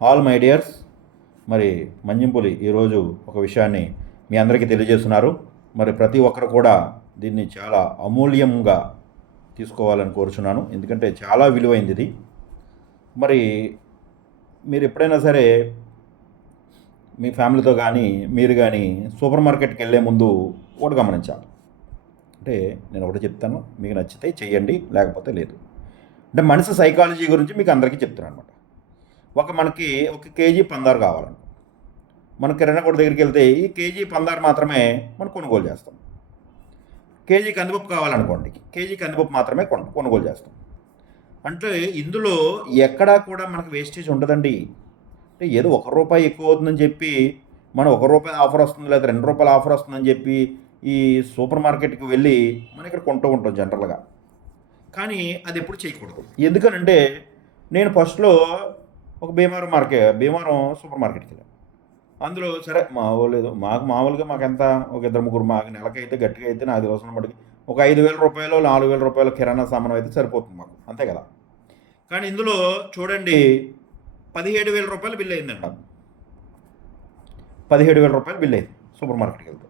All my dears మరి మంజింపులి ఈరోజు ఒక విషయాన్ని మీ అందరికీ తెలియజేస్తున్నారు. మరి ప్రతి ఒక్కరు కూడా దీన్ని చాలా అమూల్యంగా తీసుకోవాలని కోరుచున్నాను. ఎందుకంటే చాలా విలువైంది ఇది. మరి మీరు ఎప్పుడైనా సరే మీ ఫ్యామిలీతో కానీ మీరు కానీ సూపర్ మార్కెట్కి వెళ్ళే ముందు ఒకటి గమనించాలి. అంటే నేను ఒకటి చెప్తాను మీకు నచ్చితే చేయండి లేకపోతే లేదు. అంటే మనిషి సైకాలజీ గురించి మీకు అందరికీ చెప్తున్నాను అనమాట ఒక మనకి ఒక కేజీ పందారు కావాలండి. మన కిరాణా కొట్టు దగ్గరికి వెళ్తే ఈ కేజీ పందారు మాత్రమే మనం కొనుగోలు చేస్తాం. కేజీ కందిపప్పు కావాలనుకోండి. కేజీ కందిపప్పు మాత్రమే కొను కొనుగోలు చేస్తాం. అంటే ఇందులో ఎక్కడా కూడా మనకు వేస్టేజ్ ఉండదండి. అంటే ఏదో ఒక రూపాయి ఎక్కువ అవుతుందని చెప్పి మనం ఒక రూపాయి ఆఫర్ వస్తుంది లేదా రెండు రూపాయల ఆఫర్ వస్తుందని చెప్పి ఈ సూపర్ మార్కెట్కి వెళ్ళి మనం ఇక్కడ కొంటూ ఉంటాం జనరల్గా. కానీ అది ఎప్పుడు చేయకూడదు. ఎందుకనంటే నేను ఫస్ట్లో ఒక భీమవరం మార్కెట్ భీమవరం సూపర్ మార్కెట్కి వెళ్ళాను అందులో సరే మా లేదు మాకు మామూలుగా మాకు ఎంత ఒక ఇద్దరు ముగ్గురు మాకు నెలకైతే గట్టిగా అయితే నాకు తెలిసిన మటుకి ఒక ఐదు వేల రూపాయలు నాలుగు వేల రూపాయలు కిరాణా సామాన్ అయితే సరిపోతుంది మాకు అంతే కదా. కానీ ఇందులో చూడండి పదిహేడు వేల రూపాయలు బిల్ అయిందంట. పదిహేడు వేల రూపాయలు బిల్ అయింది సూపర్ మార్కెట్కి వెళ్తే.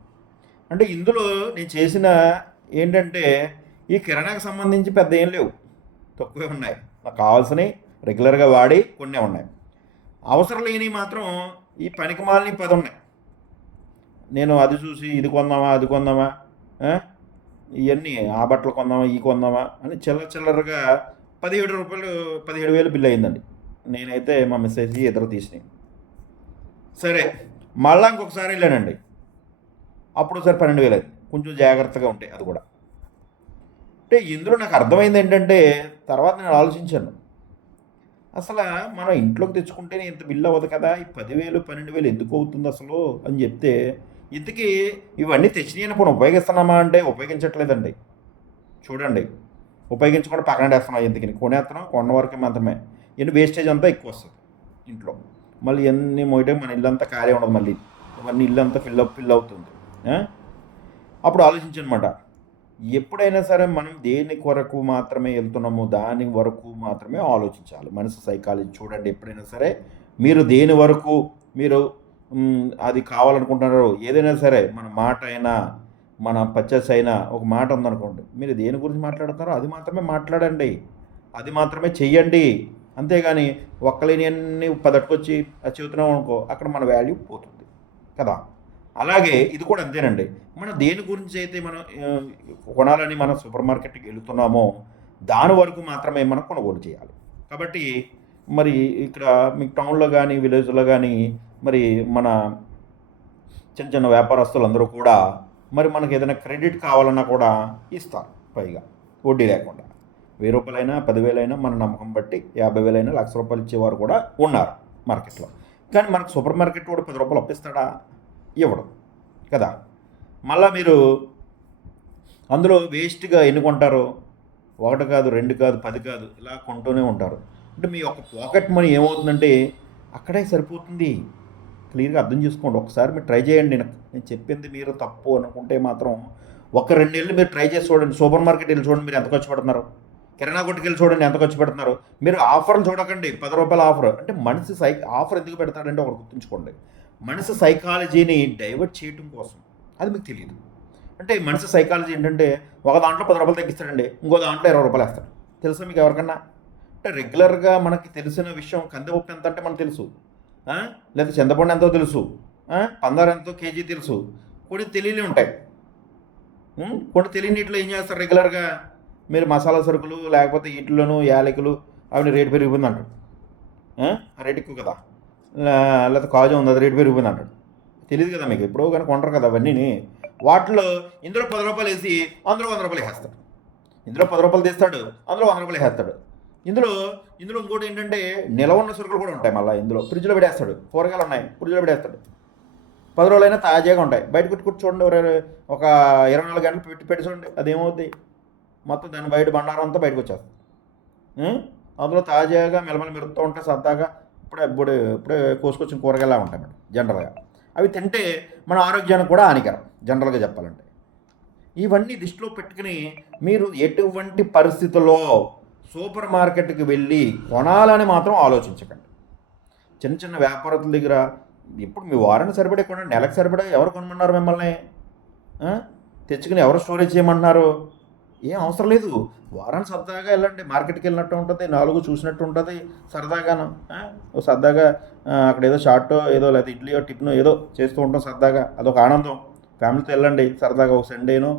అంటే ఇందులో నేను చేసిన ఏంటంటే ఈ కిరాణాకి సంబంధించి పెద్ద ఏం లేవు తక్కువే ఉన్నాయి. నాకు కావాల్సినవి రెగ్యులర్గా వాడి కొన్ని ఉన్నాయి. అవసరం లేని మాత్రం ఈ పనికిమాలని పది ఉన్నాయి. నేను అది చూసి ఇది కొందామా అది కొందామా ఇవన్నీ ఆ బట్టలు కొందామా ఈ కొందామా అని చిల్లర చిల్లరగా పదిహేడు రూపాయలు పదిహేడు వేలు బిల్ అయిందండి. నేనైతే మా మెసేజ్ ఇద్దరు తీసినాయి. సరే మళ్ళా ఇంకొకసారి వెళ్ళానండి. అప్పుడు ఒకసారి పన్నెండు వేలు అయింది. కొంచెం జాగ్రత్తగా ఉంటాయి అది కూడా. అంటే ఇందులో నాకు అర్థమైంది ఏంటంటే తర్వాత నేను ఆలోచించాను. అసలు మనం ఇంట్లోకి తెచ్చుకుంటేనే ఇంత బిల్లు అవ్వదు కదా? ఈ పదివేలు పన్నెండు వేలు ఎందుకు అవుతుంది అసలు? అని చెప్తే ఇంతకీ ఇవన్నీ తెచ్చినాయని ఉపయోగిస్తున్నామా? అంటే ఉపయోగించట్లేదండి. చూడండి ఉపయోగించకుండా పక్కన వేస్తున్నాం ఎందుకని కొనేస్తున్నాం కొన్న వరకు మాత్రమే. ఎన్ని వేస్టేజ్ అంతా ఎక్కువ వస్తుంది ఇంట్లో. మళ్ళీ ఎన్ని మోయటం మన ఇల్లు అంతా ఖాళీ ఉండదు మళ్ళీ. ఇవన్నీ ఇల్లు అంతా ఫిల్ అప్ ఫిల్ అవుతుంది. అప్పుడు ఆలోచించనమాట. ఎప్పుడైనా సరే మనం దేని కొరకు మాత్రమే వెళ్తున్నామో దాని వరకు మాత్రమే ఆలోచించాలి మనసు సైకాలజీ చూడండి ఎప్పుడైనా సరే మీరు దేని వరకు మీరు అది కావాలనుకుంటున్నారో ఏదైనా సరే మన మాట అయినా మన పచ్చస్ అయినా ఒక మాట ఉందనుకోండి మీరు దేని గురించి మాట్లాడుతారో అది మాత్రమే మాట్లాడండి అది మాత్రమే చెయ్యండి అంతేగాని ఒక్కలేని అన్ని పదట్టుకొచ్చి అది చెబుతున్నాం అనుకో అక్కడ మన వాల్యూ పోతుంది కదా అలాగే ఇది కూడా అంతేనండి. మనం దేని గురించి అయితే మనం కొనాలని మనం సూపర్ మార్కెట్కి వెళుతున్నామో దాని వరకు మాత్రమే మనం కొనుగోలు చేయాలి. కాబట్టి మరి ఇక్కడ మీకు టౌన్లో కానీ విలేజ్లో కానీ మరి మన చిన్న చిన్న వ్యాపారస్తులందరూ కూడా మరి మనకి ఏదైనా క్రెడిట్ కావాలన్నా కూడా ఇస్తారు పైగా వడ్డీ లేకుండా. వెయ్యి రూపాయలైనా పదివేలైనా మన నమ్మకం బట్టి యాభై వేలైనా లక్ష రూపాయలు ఇచ్చేవారు కూడా ఉన్నారు మార్కెట్లో. కానీ మనకు సూపర్ మార్కెట్ కూడా పది రూపాయలు అప్పిస్తాడా? ఇవ్వడం కదా? మళ్ళా మీరు అందులో వేస్ట్గా ఎన్ని కొంటారో ఒకటి కాదు రెండు కాదు పది కాదు ఇలా కొంటూనే ఉంటారు. అంటే మీ యొక్క పాకెట్ మనీ ఏమవుతుందంటే అక్కడే సరిపోతుంది. క్లియర్గా అర్థం చేసుకోండి. ఒకసారి మీరు ట్రై చేయండి. నేను నేను చెప్పింది మీరు తప్పు అనుకుంటే మాత్రం ఒక రెండేళ్ళు మీరు ట్రై చేసి చూడండి. సూపర్ మార్కెట్ వెళ్ళి చూడండి మీరు ఎంత ఖర్చు పెడుతున్నారు. కిరాణా కొట్టుకు వెళ్ళి చూడండి ఎంత ఖర్చు పెడుతున్నారు. మీరు ఆఫర్లు చూడకండి. పది రూపాయల ఆఫర్. అంటే మనిషి సై ఆఫర్ ఎందుకు పెడతాడంటే ఒకటి గుర్తుంచుకోండి. మనిషి సైకాలజీని డైవర్ట్ చేయటం కోసం. అది మీకు తెలియదు అంటే మనిషి సైకాలజీ ఏంటంటే ఒక దాంట్లో పది రూపాయలు తగ్గిస్తాడండి ఇంకో దాంట్లో ఇరవై రూపాయలు వేస్తాడు. తెలుసా మీకు ఎవరికన్నా? అంటే రెగ్యులర్గా మనకి తెలిసిన విషయం కందిపప్పు ఎంత అంటే మనకు తెలుసు. లేదా చింతపండు ఎంతో తెలుసు. పందారు ఎంతో కేజీ తెలుసు. కొన్ని తెలియని ఉంటాయి. కొన్ని తెలియని వీటిలో ఏం చేస్తారు రెగ్యులర్గా మీరు మసాలా సరుకులు లేకపోతే వీటిలోనూ యాలకులు అవి రేటు పెరిగిపోయింది అంటారు. రేటు ఎక్కువ కదా. లేకపోతే కాజు ఉంది అది రేటు పెరిగిపోయింది అంటాడు. తెలియదు కదా మీకు ఎప్పుడో కానీ కొంటారు కదా అవన్నీ. వాటిలో ఇందులో పది రూపాయలు వేసి అందులో వంద రూపాయలు వేస్తాడు. ఇందులో పది రూపాయలు తీస్తాడు అందులో వంద రూపాయలు వేస్తాడు. ఇందులో ఇందులో ఇంకోటి ఏంటంటే నిలవ ఉన్న సరుకులు కూడా ఉంటాయి మళ్ళీ ఇందులో. ఫ్రిడ్జ్లో పెడేస్తాడు కూరగాయలు ఉన్నాయి ఫ్రిడ్జ్లో పెట్టేస్తాడు. పది రోజులైనా తాజాగా ఉంటాయి. బయట కుట్టి చూడండి ఒక- ఇరవై నాలుగు గంటలు పెట్టి పెట్టి చూడండి అదేమవుద్ది మొత్తం దాని బయట బండారం అంతా బయటకు వచ్చేస్తుంది. అందులో తాజాగా మెలమెల మెరుస్తూ ఉంటాయి సరదాగా. ఇప్పుడే ఇప్పుడే ఇప్పుడే కోసుకొచ్చిన కూరగాయలా ఉంటాయి మేడం జనరల్గా అవి తింటే మన ఆరోగ్యానికి కూడా హానికరం జనరల్గా చెప్పాలంటే. ఇవన్నీ దృష్టిలో పెట్టుకుని మీరు ఎటువంటి పరిస్థితుల్లో సూపర్ మార్కెట్కి వెళ్ళి కొనాలని మాత్రం ఆలోచించకండి. చిన్న చిన్న వ్యాపారస్తుల దగ్గర ఇప్పుడు మీ వారాన్ని సరిపడే కొనండి నెలకు సరిపడా ఎవరు కొనమన్నారు మిమ్మల్ని? తెచ్చుకుని ఎవరు స్టోరేజ్ చేయమంటున్నారు? ఏం అవసరం లేదు. వారం సరదాగా వెళ్ళండి. మార్కెట్కి వెళ్ళినట్టు ఉంటుంది. నాలుగు చూసినట్టు ఉంటుంది. సరదాగాను ఓ సరదాగా అక్కడ ఏదో షార్ట్ ఏదో లేదా ఇడ్లీయో టిఫినో ఏదో చేస్తూ ఉంటాం సరదాగా. అదొక ఆనందం. ఫ్యామిలీతో వెళ్ళండి. సరదాగా ఒక సండేనో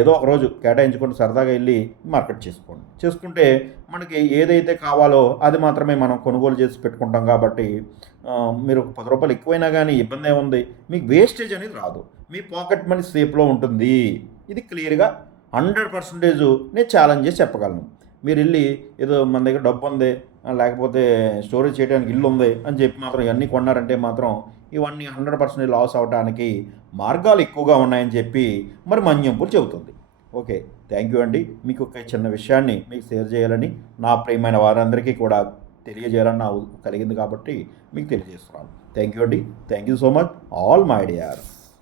ఏదో ఒక రోజు కేటాయించుకొని సరదాగా వెళ్ళి మార్కెట్ చేసుకోండి. చేసుకుంటే మనకి ఏదైతే కావాలో అది మాత్రమే మనం కొనుగోలు చేసి పెట్టుకుంటాం కాబట్టి మీరు ఒక పది రూపాయలు ఎక్కువైనా కానీ ఇబ్బంది ఏముంది? మీకు వేస్టేజ్ అనేది రాదు. మీ పాకెట్ మనీ సేఫ్లో ఉంటుంది. ఇది క్లియర్గా హండ్రెడ్ పర్సెంటేజ్ నేను ఛాలెంజ్ చేసి చెప్పగలను. మీరు వెళ్ళి ఏదో మన దగ్గర డబ్బు ఉంది లేకపోతే స్టోరేజ్ చేయడానికి ఇల్లు ఉంది అని చెప్పి మాత్రం ఇవన్నీ కొన్నారంటే మాత్రం ఇవన్నీ హండ్రెడ్ పర్సెంట్ లాస్ అవడానికి మార్గాలు ఎక్కువగా ఉన్నాయని చెప్పి మరి మన్యంపులు చెబుతుంది. ఓకే థ్యాంక్ యూ అండి. మీకు ఒక చిన్న విషయాన్ని మీకు షేర్ చేయాలని నా ప్రియమైన వారందరికీ కూడా తెలియజేయాలని నా కలిగింది కాబట్టి మీకు తెలియజేస్తున్నాను. థ్యాంక్ యూ అండి. Thank you so much. All my dear